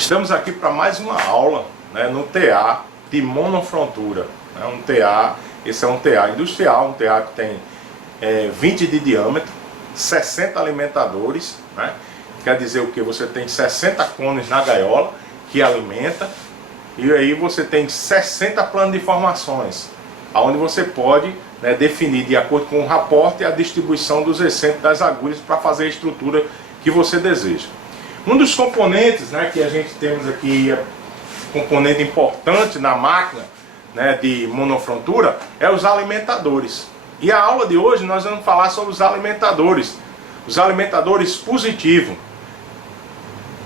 Estamos aqui para mais uma aula, né, no TA de monofrontura. Né, um TA, esse é um TA industrial, um TA que tem 20 de diâmetro, 60 alimentadores, né, quer dizer o que? Você tem 60 cones na gaiola que alimenta, e aí você tem 60 planos de formações, onde você pode, né, definir de acordo com o raporte a distribuição dos excêntricos das agulhas para fazer a estrutura que você deseja. Um dos componentes, né, que a gente temos aqui, componente importante na máquina, né, de monofrontura, é os alimentadores. E a aula de hoje nós vamos falar sobre os alimentadores positivos.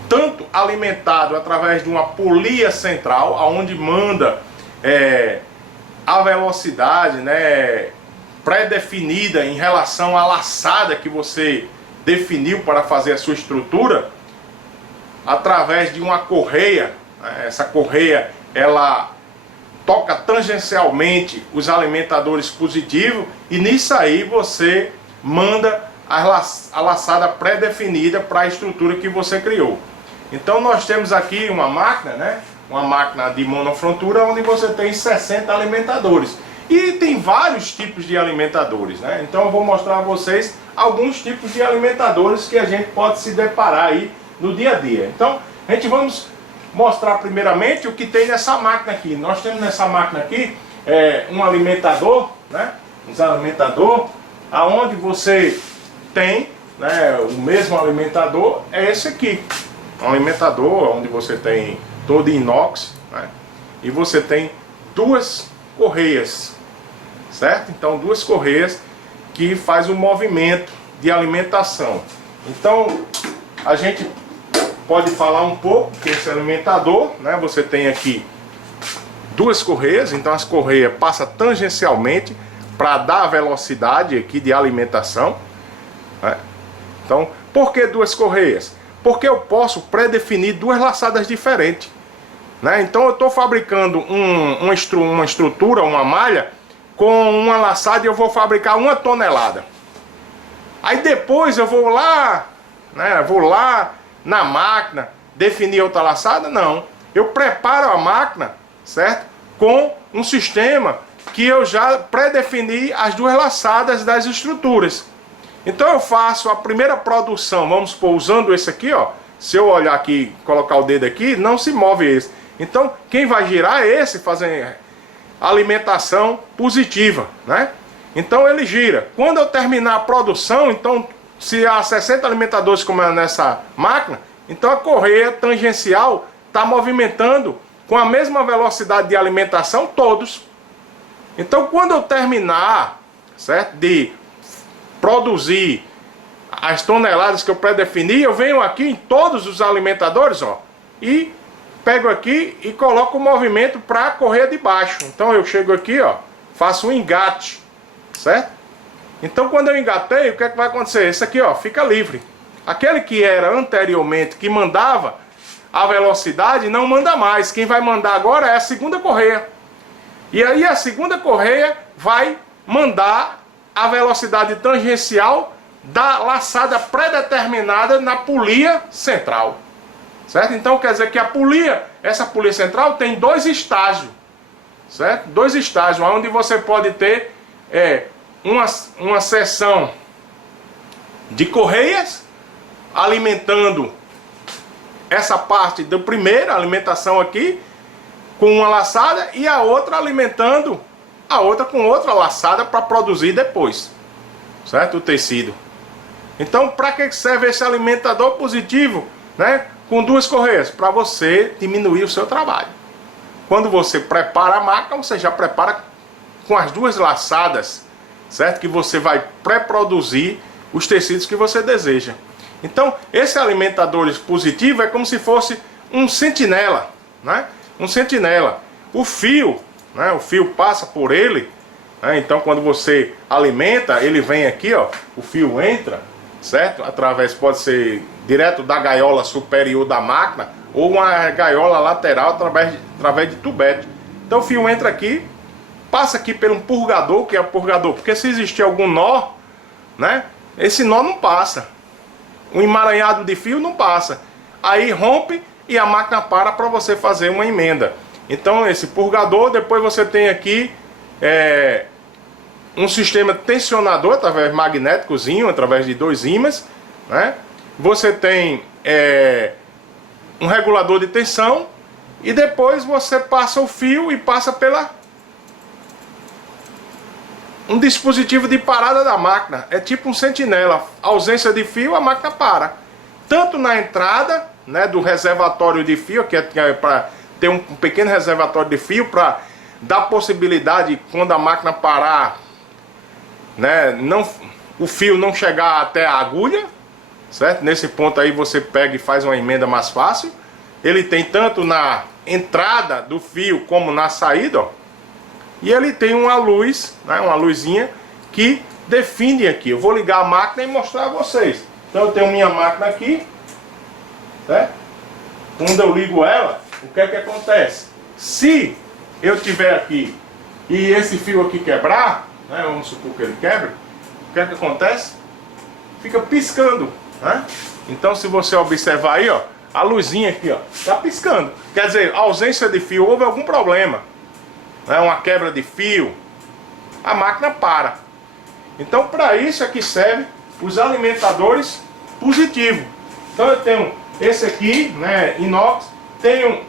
Tanto alimentado através de uma polia central, onde manda a velocidade, né, pré-definida em relação à laçada que você definiu para fazer a sua estrutura, através de uma correia. Essa correia ela toca tangencialmente os alimentadores positivos, e nisso aí você manda a laçada pré-definida para a estrutura que você criou. Então nós temos aqui uma máquina, né? Uma máquina de monofrontura onde você tem 60 alimentadores. E tem vários tipos de alimentadores, né? Então eu vou mostrar a vocês alguns tipos de alimentadores que a gente pode se deparar aí no dia a dia. Então a gente vamos mostrar primeiramente o que tem nessa máquina aqui. Nós temos nessa máquina aqui um alimentador, né? Um alimentador aonde você tem, né, o mesmo alimentador é esse aqui. Um alimentador onde você tem todo inox, né? E você tem duas correias, certo? Então duas correias que faz o movimento de alimentação. Então a gente pode falar um pouco que esse alimentador, né, você tem aqui duas correias, então as correias passam tangencialmente para dar a velocidade aqui de alimentação, né? Então, por que duas correias? Porque eu posso pré-definir duas laçadas diferentes, né? Então eu estou fabricando uma estrutura, uma malha com uma laçada, e eu vou fabricar 1 tonelada. Aí depois eu vou lá, né, na máquina definir outra laçada? Não. Eu preparo a máquina, certo? Com um sistema que eu já pré-defini as duas laçadas das estruturas. Então eu faço a primeira produção, vamos supor, usando esse aqui, ó. Se eu olhar aqui, colocar o dedo aqui, não se move esse. Então quem vai girar é esse, fazer alimentação positiva, né? Então ele gira. Quando eu terminar a produção, então se há 60 alimentadores como é nessa máquina, então a correia tangencial está movimentando com a mesma velocidade de alimentação todos. Então quando eu terminar, certo, de produzir as toneladas que eu pré-defini, eu venho aqui em todos os alimentadores, ó, e pego aqui e coloco o movimento para a correia de baixo. Então eu chego aqui, ó, faço um engate, certo? Então quando eu engatei, o que é que vai acontecer? Esse aqui, ó, fica livre. Aquele que era anteriormente que mandava a velocidade não manda mais. Quem vai mandar agora é a segunda correia. E aí a segunda correia vai mandar a velocidade tangencial da laçada pré-determinada na polia central, certo? Então quer dizer que a polia, essa polia central tem dois estágios, certo? Dois estágios, onde você pode ter uma seção de correias alimentando essa parte da primeira alimentação aqui com uma laçada, e a outra alimentando a outra com outra laçada para produzir depois, certo? O tecido. Então para que serve esse alimentador positivo, né, com duas correias? Para você diminuir o seu trabalho. Quando você prepara a máquina, você já prepara com as duas laçadas, certo? Que você vai pré-produzir os tecidos que você deseja. Então esse alimentador positivo é como se fosse um sentinela, né? Um sentinela. O fio, né? O fio passa por ele, né? Então quando você alimenta, ele vem aqui, ó, o fio entra, certo? Através, pode ser direto da gaiola superior da máquina ou uma gaiola lateral através de tubete. Então o fio entra aqui, passa aqui por um purgador, que é o purgador, porque se existir algum nó, né, esse nó não passa. Um emaranhado de fio não passa. Aí rompe e a máquina para você fazer uma emenda. Então esse purgador, depois você tem aqui um sistema tensionador através magnéticozinho, através de 2 ímãs, né? Você tem um regulador de tensão e depois você passa o fio e passa pela um dispositivo de parada da máquina. É tipo um sentinela. Ausência de fio, a máquina para. Tanto na entrada, né, do reservatório de fio, que é para ter um pequeno reservatório de fio para dar possibilidade, quando a máquina parar, né, o fio não chegar até a agulha, certo? Nesse ponto aí você pega e faz uma emenda mais fácil. Ele tem tanto na entrada do fio como na saída, ó. E ele tem uma luz, né, uma luzinha que define aqui. Eu vou ligar a máquina e mostrar a vocês. Então eu tenho minha máquina aqui, certo? Quando eu ligo ela, o que é que acontece? Se eu tiver aqui e esse fio aqui quebrar, né, vamos supor que ele quebre, o que é que acontece? Fica piscando, né? Então se você observar aí, ó, a luzinha aqui, ó, tá piscando. Quer dizer, ausência de fio, houve algum problema, né, uma quebra de fio, a máquina para. Então para isso é que serve os alimentadores positivos. Então eu tenho esse aqui, né, inox, tenho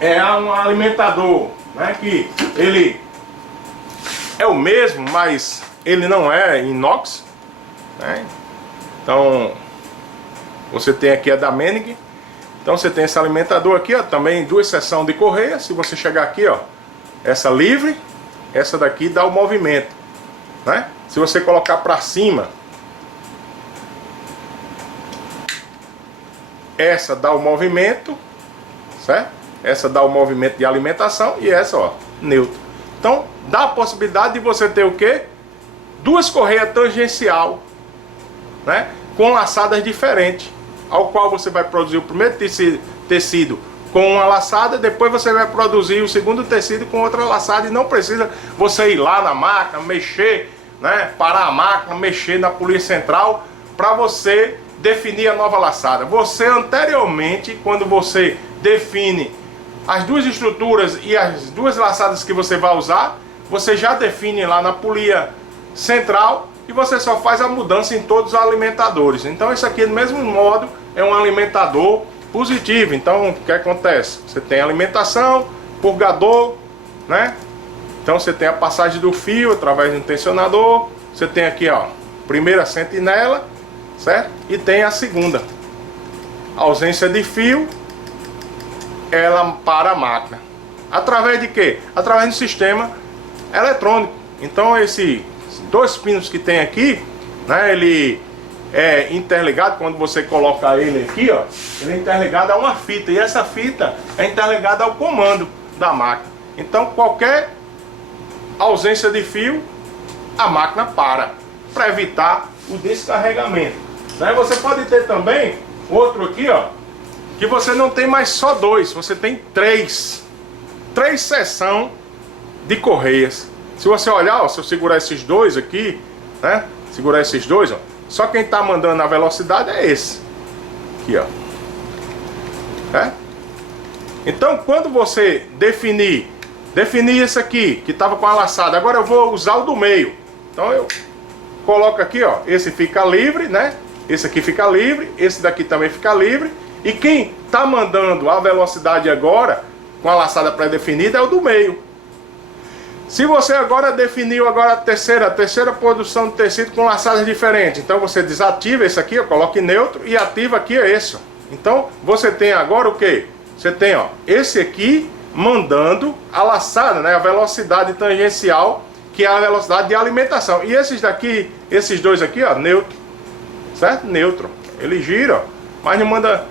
um alimentador, né, que ele é o mesmo, mas ele não é inox, né? Então você tem aqui a da Menig. Então você tem esse alimentador aqui, ó, também 2 seções de correia. Se você chegar aqui, ó, essa livre, essa daqui dá o movimento, né? Se você colocar para cima, essa dá o movimento, certo? Essa dá o movimento de alimentação e essa, ó, neutro. Então dá a possibilidade de você ter o quê? 2 correias tangencial, né, com laçadas diferentes, ao qual você vai produzir o primeiro tecido com uma laçada, depois você vai produzir o segundo tecido com outra laçada, e não precisa você ir lá na máquina, mexer, né, parar a máquina, mexer na polia central para você definir a nova laçada. Você anteriormente, quando você define as 2 estruturas e as 2 laçadas que você vai usar, você já define lá na polia central e você só faz a mudança em todos os alimentadores. Então isso aqui, do mesmo modo, é um alimentador positivo. Então o que acontece? Você tem alimentação, purgador, né? Então você tem a passagem do fio através de um tensionador. Você tem aqui, ó, primeira sentinela, certo? E tem a segunda. A ausência de fio, ela para a máquina. Através de quê? Através do sistema eletrônico. Então esses 2 pinos que tem aqui, né, ele é interligado. Quando você coloca ele aqui, ó, ele é interligado a uma fita, e essa fita é interligada ao comando da máquina. Então qualquer ausência de fio, a máquina para evitar o descarregamento, né? Você pode ter também outro aqui, ó, que você não tem mais só 2, você tem 3 seções de correias. Se você olhar, ó, se eu segurar esses 2 aqui, né, segurar esses 2, ó, só quem está mandando a velocidade é esse aqui, ó, né? Então quando você definir esse aqui que estava com a laçada, agora eu vou usar o do meio. Então eu coloco aqui, ó, esse fica livre, né? Esse aqui fica livre, esse daqui também fica livre. E quem está mandando a velocidade agora, com a laçada pré-definida, é o do meio. Se você agora definiu agora a terceira produção de tecido com laçadas diferentes, então você desativa esse aqui, ó, coloca em neutro e ativa aqui esse, ó. Então você tem agora o que? Você tem, ó, esse aqui mandando a laçada, né, a velocidade tangencial, que é a velocidade de alimentação. E esses daqui, esses 2 aqui, ó, neutro, certo? Neutro. Ele gira, ó, mas não manda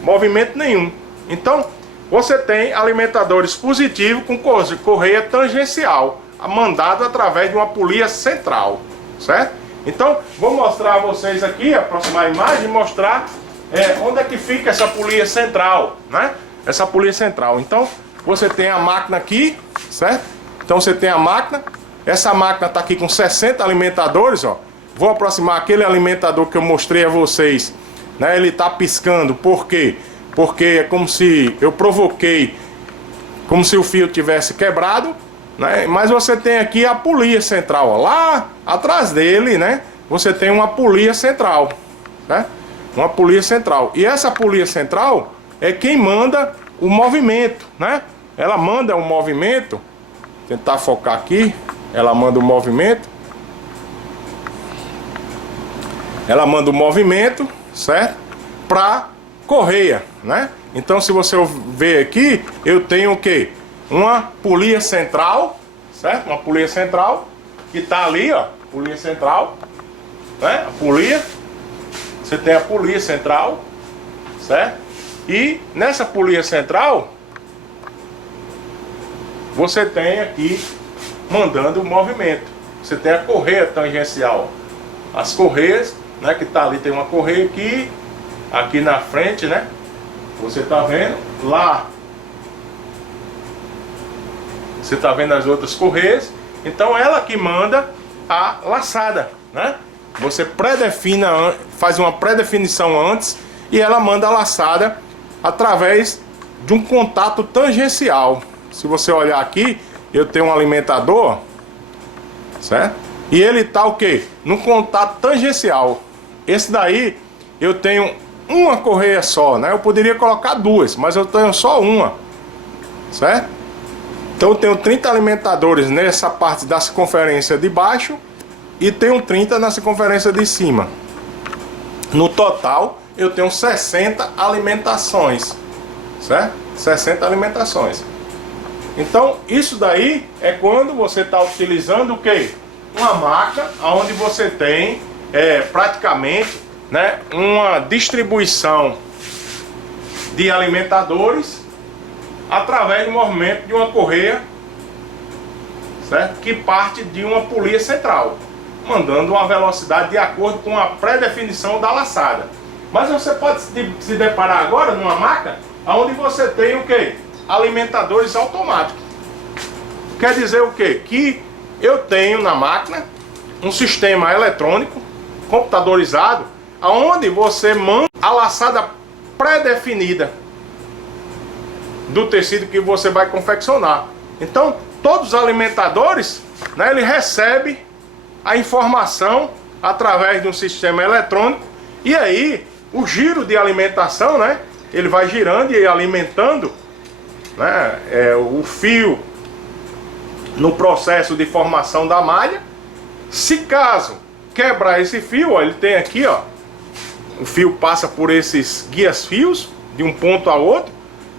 movimento nenhum. Então você tem alimentadores positivos com correia tangencial, mandado através de uma polia central, certo? Então vou mostrar a vocês aqui, aproximar a imagem e mostrar onde é que fica essa polia central, né? Essa polia central. Então você tem a máquina aqui, certo? Então você tem a máquina. Essa máquina está aqui com 60 alimentadores, ó. Vou aproximar aquele alimentador que eu mostrei a vocês né? Ele está piscando, por quê? Porque é como se eu provoquei, como se o fio tivesse quebrado, né? Mas você tem aqui a polia central, ó, lá atrás dele, né? Você tem uma polia central, né? Uma polia central. E essa polia central é quem manda o movimento, né? Ela manda o movimento. Tentar focar aqui. Ela manda o movimento. Ela manda o movimento, certo? Para correia, né? Então, se você ver aqui, eu tenho o quê? Uma polia central, certo? Uma polia central que tá ali, ó, polia central, né? A polia. Você tem a polia central, certo? E nessa polia central você tem aqui mandando o movimento. Você tem a correia tangencial. As correias, né, que tá ali, tem uma correia aqui na frente, né? Você tá vendo lá. Você tá vendo as outras correias. Então ela que manda a laçada, né? Você predefina, faz uma predefinição antes e ela manda a laçada através de um contato tangencial. Se você olhar aqui, eu tenho um alimentador, certo? E ele tá o quê? No contato tangencial. Esse daí eu tenho uma correia só, né? Eu poderia colocar duas, mas eu tenho só uma, certo? Então eu tenho 30 alimentadores nessa parte da circunferência de baixo e tenho 30 na circunferência de cima. No total eu tenho 60 alimentações, certo? 60 alimentações. Então isso daí é quando você está utilizando o quê? Uma máquina onde você tem praticamente, né, uma distribuição de alimentadores através do movimento de uma correia, certo? Que parte de uma polia central, mandando uma velocidade de acordo com a pré-definição da laçada. Mas você pode se deparar agora numa máquina onde você tem o quê? Alimentadores automáticos. Quer dizer o quê? Que eu tenho na máquina um sistema eletrônico computadorizado onde você manda a laçada pré-definida do tecido que você vai confeccionar. Então todos os alimentadores, né, ele recebe a informação através de um sistema eletrônico e aí o giro de alimentação, né, ele vai girando e alimentando, né, o fio no processo de formação da malha. Se caso quebrar esse fio, ó, ele tem aqui, ó, o fio passa por esses guias fios de um ponto a outro,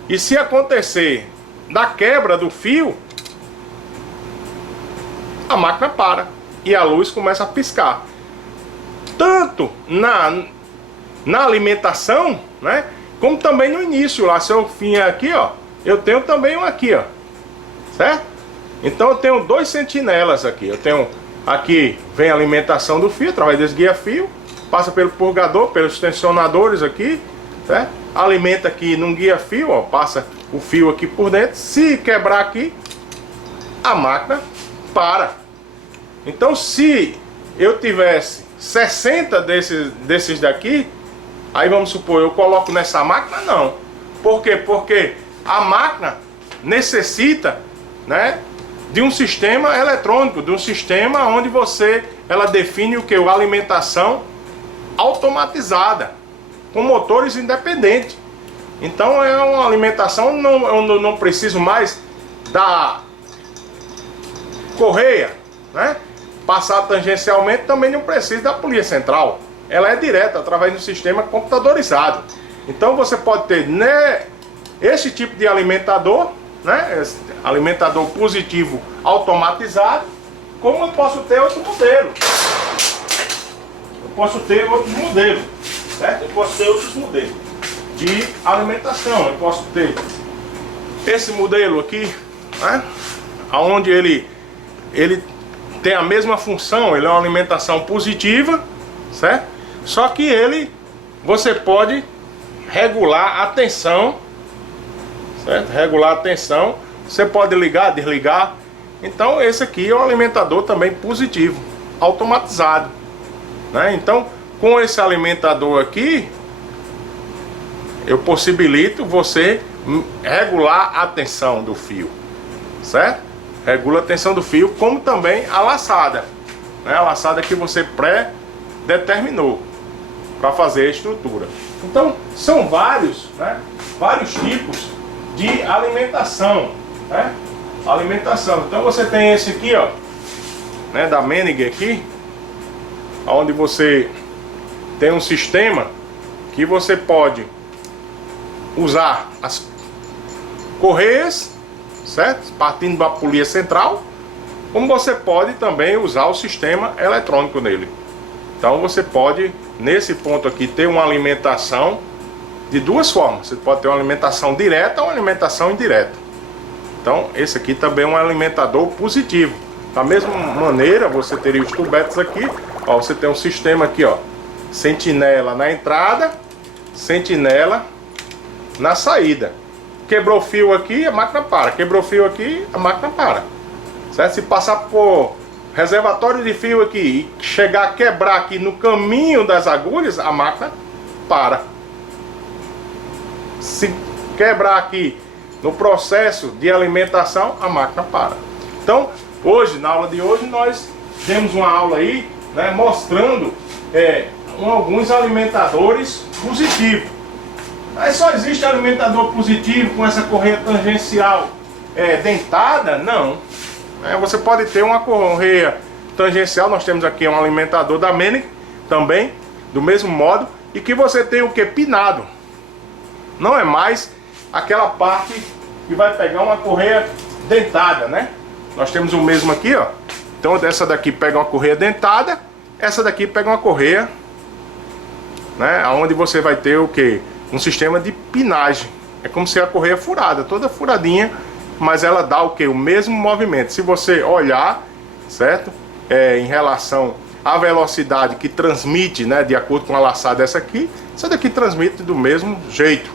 e se acontecer da quebra do fio, a máquina para e a luz começa a piscar. Tanto na alimentação, né, como também no início lá. Se eu vim aqui, ó, eu tenho também um aqui, ó, certo? Então eu tenho dois sentinelas aqui. Eu tenho aqui, vem a alimentação do fio através desse guia fio, passa pelo purgador, pelos tensionadores aqui, certo? Alimenta aqui num guia fio, ó, passa o fio aqui por dentro. Se quebrar aqui, a máquina para. Então se eu tivesse 60 desses daqui, aí vamos supor, eu coloco nessa máquina? Não. Por quê? Porque a máquina necessita, né, de um sistema eletrônico, de um sistema onde ela define o que? A alimentação automatizada, com motores independentes. Então é uma alimentação, eu não preciso mais da correia, né, passar tangencialmente, também não precisa da polia central. Ela é direta, através de um sistema computadorizado. Então você pode ter, né, esse tipo de alimentador, né, alimentador positivo automatizado, como eu posso ter outro modelo. Eu posso ter outros modelos, certo? Eu posso ter outros modelos de alimentação. Eu posso ter esse modelo aqui, né, onde ele tem a mesma função, ele é uma alimentação positiva, certo? Só que você pode regular a tensão, certo? Regular a tensão, você pode ligar, desligar. Então esse aqui é um alimentador também positivo, automatizado, né? Então com esse alimentador aqui, eu possibilito você regular a tensão do fio, certo? Regula a tensão do fio, como também a laçada, né? A laçada que você pré-determinou para fazer a estrutura. Então são vários, né? Vários tipos de alimentação, né? Alimentação. Então você tem esse aqui, ó, né, da Menig aqui, onde você tem um sistema que você pode usar as correias, certo? Partindo da polia central, como você pode também usar o sistema eletrônico nele. Então você pode, nesse ponto aqui, ter uma alimentação de duas formas. Você pode ter uma alimentação direta ou uma alimentação indireta. Então esse aqui também é um alimentador positivo. Da mesma maneira, você teria os tubetes aqui, ó, você tem um sistema aqui, ó, sentinela na entrada, sentinela na saída. Quebrou fio aqui, a máquina para. Quebrou fio aqui, a máquina para. Certo? Se passar por reservatório de fio aqui e chegar a quebrar aqui no caminho das agulhas, a máquina para. Se quebrar aqui no processo de alimentação, a máquina para. Então, hoje, na aula de hoje, nós temos uma aula aí, né, mostrando alguns alimentadores positivos. Mas só existe alimentador positivo com essa correia tangencial dentada? Não. Você pode ter uma correia tangencial. Nós temos aqui um alimentador da Menig também, do mesmo modo, e que você tem o que? Pinado. Não é mais aquela parte que vai pegar uma correia dentada, né? Nós temos o mesmo aqui, ó. Então essa daqui pega uma correia dentada, essa daqui pega uma correia, né, onde você vai ter o que? Um sistema de pinagem. É como se a correia furada, toda furadinha, mas ela dá o que? O mesmo movimento. Se você olhar, certo? Em relação à velocidade que transmite, né, de acordo com a laçada essa daqui transmite do mesmo jeito,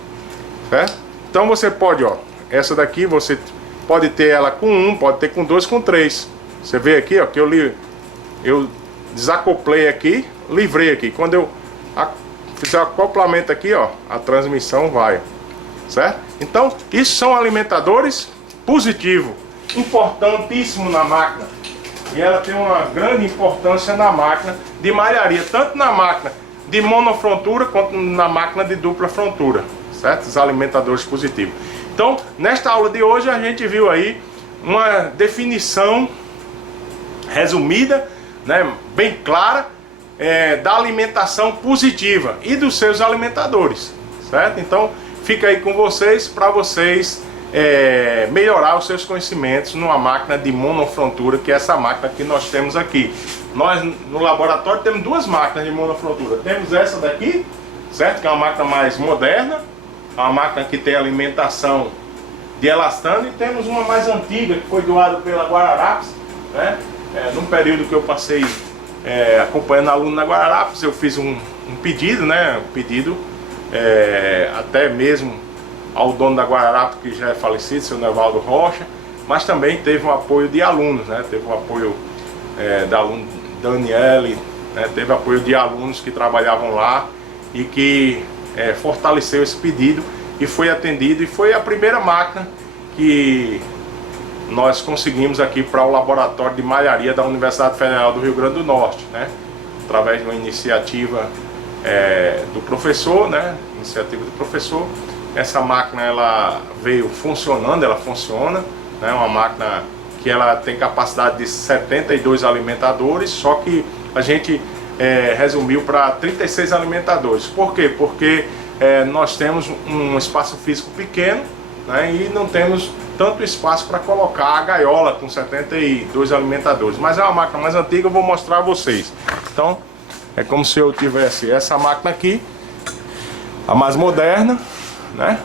certo? Então você pode, ó, essa daqui você pode ter ela com 1, pode ter com 2, com 3. Você vê aqui, ó, que eu desacoplei aqui, livrei aqui. Quando eu fizer o acoplamento aqui, ó, a transmissão vai, certo? Então, isso são alimentadores positivos, importantíssimo na máquina. E ela tem uma grande importância na máquina de malharia, tanto na máquina de monofrontura quanto na máquina de dupla frontura, certo? Os alimentadores positivos. Então, nesta aula de hoje a gente viu aí uma definição resumida, né, bem clara, da alimentação positiva e dos seus alimentadores, certo? Então fica aí com vocês para vocês melhorar os seus conhecimentos numa máquina de monofrontura, que é essa máquina que nós temos aqui. Nós no laboratório temos duas máquinas de monofrontura. Temos essa daqui, certo? Que é uma máquina mais moderna, uma máquina que tem alimentação de elastano, e temos uma mais antiga que foi doada pela Guararapes, né? Num período que eu passei acompanhando aluno na Guararapes, eu fiz um pedido, né? Um pedido até mesmo ao dono da Guararapes, que já é falecido, seu Nevaldo Rocha, mas também teve um apoio de alunos, né? Teve um apoio da aluna Daniele, né? Teve apoio de alunos que trabalhavam lá e que fortaleceu esse pedido e foi atendido, e foi a primeira máquina que nós conseguimos aqui para o laboratório de malharia da Universidade Federal do Rio Grande do Norte, né? Através de uma iniciativa do professor, né? Iniciativa do professor. Essa máquina ela veio funcionando, ela funciona, né? Uma máquina que ela tem capacidade de 72 alimentadores, só que a gente resumiu para 36 alimentadores. Por quê? Porque nós temos um espaço físico pequeno, né? E não temos tanto espaço para colocar a gaiola com 72 alimentadores. Mas é uma máquina mais antiga, eu vou mostrar a vocês. Então é como se eu tivesse essa máquina aqui, a mais moderna, né?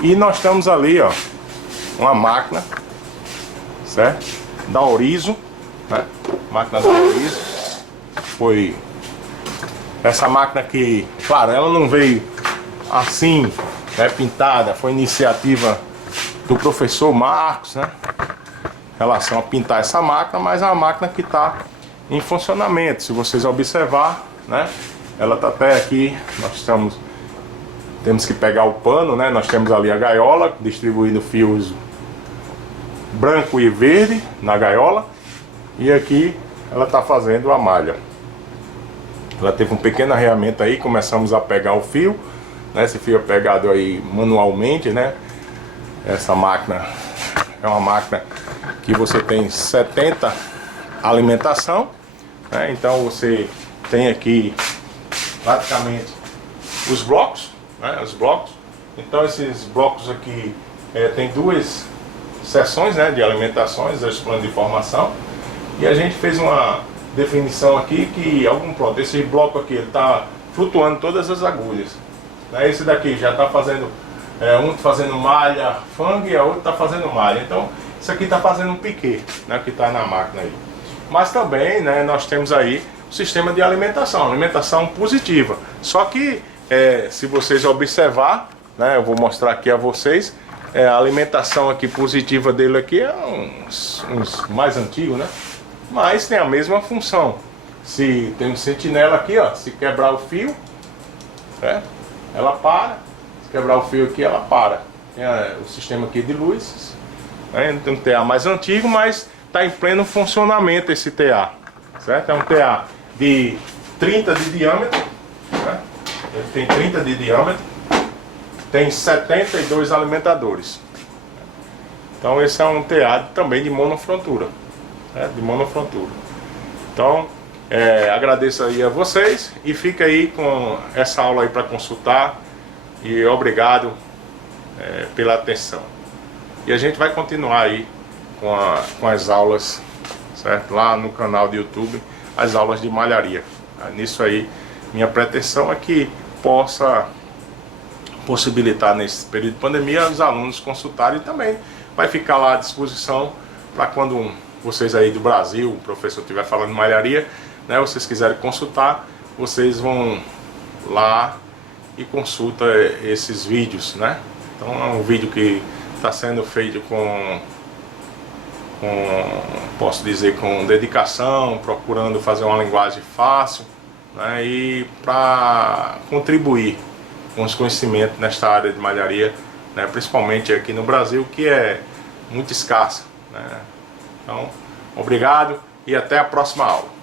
E nós temos ali, ó, uma máquina, certo? Da Orizo, né? Máquina da Orizo. Foi essa máquina que, claro, ela não veio assim, né, pintada, foi iniciativa do professor Marcos, né, em relação a pintar essa máquina, mas é uma máquina que está em funcionamento. Se vocês observar, né, ela está até aqui, nós estamos temos que pegar o pano, né? Nós temos ali a gaiola, distribuindo fios branco e verde na gaiola, e aqui ela está fazendo a malha. Ela teve um pequeno arreamento aí, começamos a pegar o fio, né? Esse fio é pegado aí manualmente, né? Essa máquina é uma máquina que você tem 70 alimentação, né? Então você tem aqui praticamente os blocos, né? Os blocos. Então esses blocos aqui tem duas seções, né, de alimentações, esse plano de formação, e a gente fez uma definição aqui que esse bloco aqui está flutuando todas as agulhas, né? Esse daqui já está fazendo um fazendo malha fang e a outra está fazendo malha. Então isso aqui está fazendo um piquê, né, que está na máquina aí. Mas também, né, nós temos aí o sistema de alimentação positiva. Só que se vocês observar, né, eu vou mostrar aqui a vocês, a alimentação aqui positiva dele aqui é uns mais antigo, né? Mas tem a mesma função. Se tem um sentinela aqui, ó, se quebrar o fio, ela para. Se quebrar o fio aqui, ela para. Tem o sistema aqui de luzes, né? Tem um TA mais antigo, mas está em pleno funcionamento esse TA, certo? É um TA de 30 de diâmetro, né? Ele tem 30 de diâmetro, tem 72 alimentadores. Então esse é um TA também de monofrontura, né? De monofrontura. Então agradeço aí a vocês e fica aí com essa aula aí para consultar, e obrigado pela atenção. E a gente vai continuar aí com as aulas, certo? Lá no canal do YouTube, as aulas de malharia. Nisso aí, minha pretensão é que possa possibilitar nesse período de pandemia os alunos consultarem, e também vai ficar lá à disposição para quando vocês aí do Brasil, o professor estiver falando de malharia, né, vocês quiserem consultar, vocês vão lá e consulta esses vídeos, né? Então é um vídeo que está sendo feito posso dizer, com dedicação, procurando fazer uma linguagem fácil, né, e para contribuir com os conhecimentos nesta área de malharia, né, principalmente aqui no Brasil, que é muito escassa, né? Então, obrigado e até a próxima aula.